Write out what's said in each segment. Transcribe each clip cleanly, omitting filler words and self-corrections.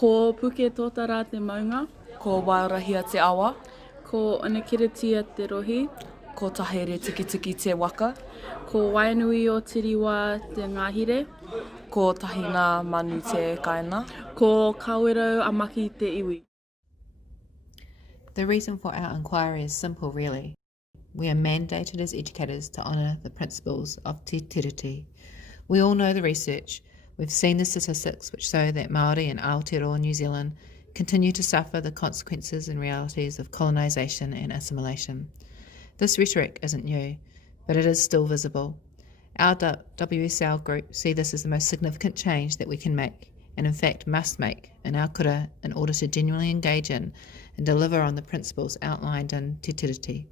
Ko puke tōtara te maunga. Ko Whiria Te Awa. Ko Onakiritia te rohi. Ko Tahere Tiki Te Waka. Ko Wainui o Tiriwa te ngāhire. Ko Tahina Manu Te Kaina. Ko Kawero Amaki te iwi. The reason for our inquiry is simple, really. We are mandated as educators to honour the principles of te tiriti. We all know the research. We've seen the statistics which show that Māori and Aotearoa New Zealand continue to suffer the consequences and realities of colonisation and assimilation. This rhetoric isn't new, but it is still visible. Our WSL group see this as the most significant change that we can make, and in fact must make, in our kura in order to genuinely engage in and deliver on the principles outlined in te tiriti.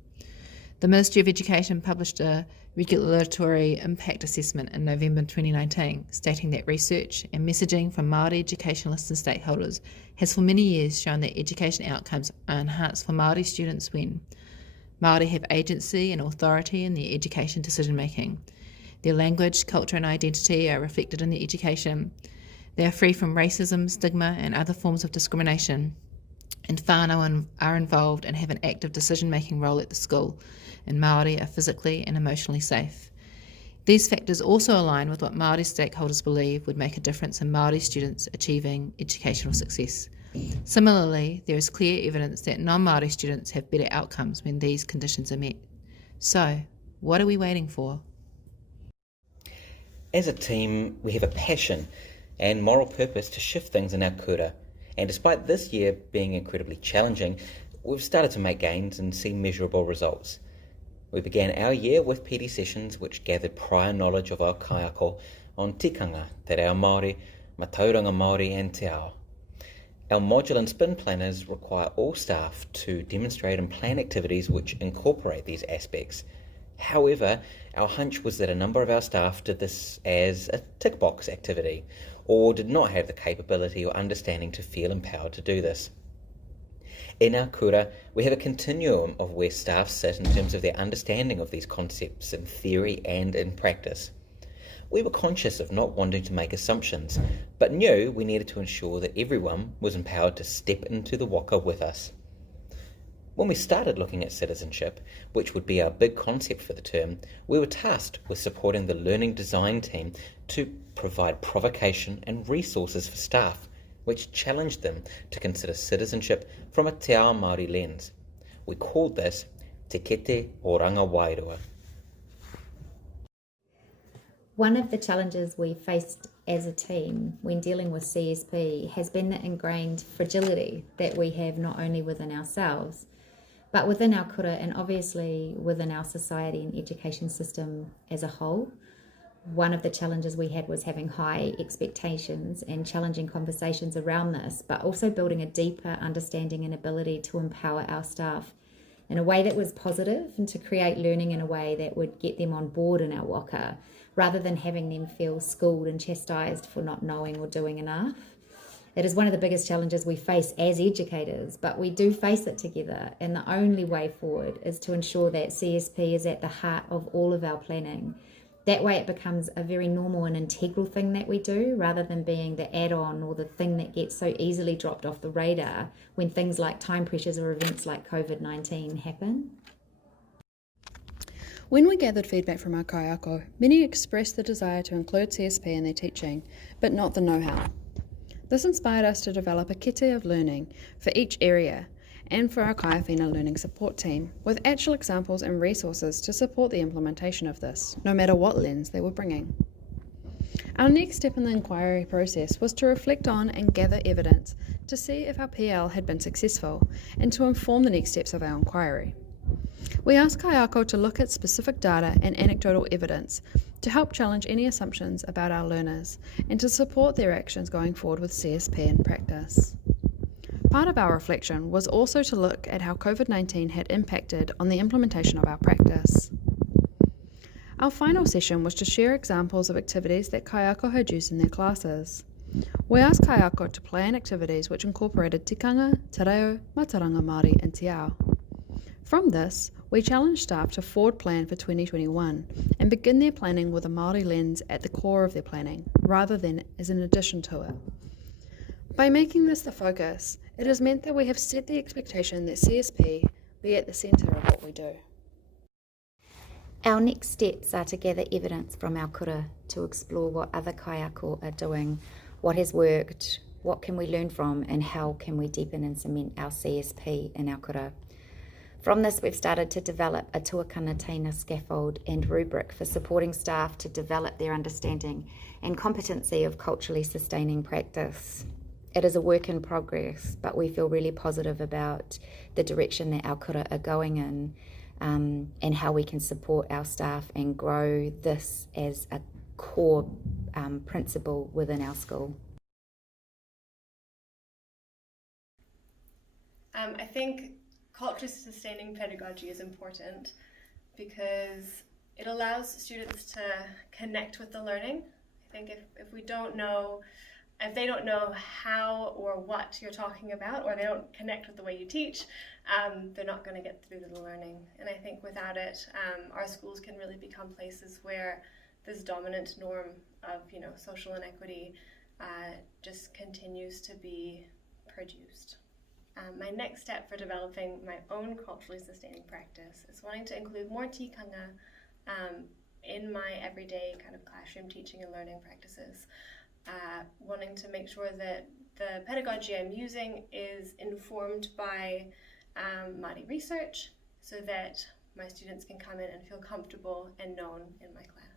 The Ministry of Education published a regulatory impact assessment in November 2019, stating that research and messaging from Māori educationalists and stakeholders has for many years shown that education outcomes are enhanced for Māori students when Māori have agency and authority in their education decision-making. Their language, culture and identity are reflected in their education. They are free from racism, stigma and other forms of discrimination. And whānau are involved and have an active decision-making role at the school, and Māori are physically and emotionally safe. These factors also align with what Māori stakeholders believe would make a difference in Māori students achieving educational success. Similarly, there is clear evidence that non-Māori students have better outcomes when these conditions are met. So, what are we waiting for? As a team, we have a passion and moral purpose to shift things in our kura. And despite this year being incredibly challenging, we've started to make gains and see measurable results. We began our year with PD sessions which gathered prior knowledge of our kaiako on tikanga, te reo Māori, matauranga Māori and te ao. Our module and spin planners require all staff to demonstrate and plan activities which incorporate these aspects. However, our hunch was that a number of our staff did this as a tick box activity, or did not have the capability or understanding to feel empowered to do this. In our kura, we have a continuum of where staff sit in terms of their understanding of these concepts in theory and in practice. We were conscious of not wanting to make assumptions, but knew we needed to ensure that everyone was empowered to step into the waka with us. When we started looking at citizenship, which would be our big concept for the term, we were tasked with supporting the learning design team to provide provocation and resources for staff, which challenged them to consider citizenship from a te ao Māori lens. We called this Te Kete o Ranga Wairua. One of the challenges we faced as a team when dealing with CSP has been the ingrained fragility that we have not only within ourselves, but within our kura and obviously within our society and education system as a whole. One of the challenges we had was having high expectations and challenging conversations around this, but also building a deeper understanding and ability to empower our staff in a way that was positive and to create learning in a way that would get them on board in our waka, rather than having them feel schooled and chastised for not knowing or doing enough. It is one of the biggest challenges we face as educators, but we do face it together, and the only way forward is to ensure that CSP is at the heart of all of our planning. That way it becomes a very normal and integral thing that we do, rather than being the add-on or the thing that gets so easily dropped off the radar when things like time pressures or events like COVID-19 happen. When we gathered feedback from our kaiako, many expressed the desire to include CSP in their teaching, but not the know-how. This inspired us to develop a kete of learning for each area and for our kaiawhina learning support team, with actual examples and resources to support the implementation of this, no matter what lens they were bringing. Our next step in the inquiry process was to reflect on and gather evidence to see if our PL had been successful and to inform the next steps of our inquiry. We asked kaiako to look at specific data and anecdotal evidence to help challenge any assumptions about our learners and to support their actions going forward with CSP in practice. Part of our reflection was also to look at how COVID-19 had impacted on the implementation of our practice. Our final session was to share examples of activities that kaiako had used in their classes. We asked kaiako to plan activities which incorporated tikanga, te reo, mataranga Māori and te ao. From this, we challenged staff to forward plan for 2021 and begin their planning with a Māori lens at the core of their planning, rather than as an addition to it. By making this the focus, it has meant that we have set the expectation that CSP be at the centre of what we do. Our next steps are to gather evidence from our kura to explore what other kaiako are doing, what has worked, what can we learn from, and how can we deepen and cement our CSP in our kura. From this, we've started to develop a tuakana teina scaffold and rubric for supporting staff to develop their understanding and competency of culturally sustaining practice. It is a work in progress, but we feel really positive about the direction that our kura are going in, and how we can support our staff and grow this as a core principle within our school. I think culturally sustaining pedagogy is important because it allows students to connect with the learning. I think if they don't know how or what you're talking about, or they don't connect with the way you teach, they're not going to get through to the learning. And I think without it, our schools can really become places where this dominant norm of social inequity just continues to be produced. My next step for developing my own culturally sustaining practice is wanting to include more tikanga in my everyday kind of classroom teaching and learning practices. Wanting to make sure that the pedagogy I'm using is informed by Māori research so that my students can come in and feel comfortable and known in my class.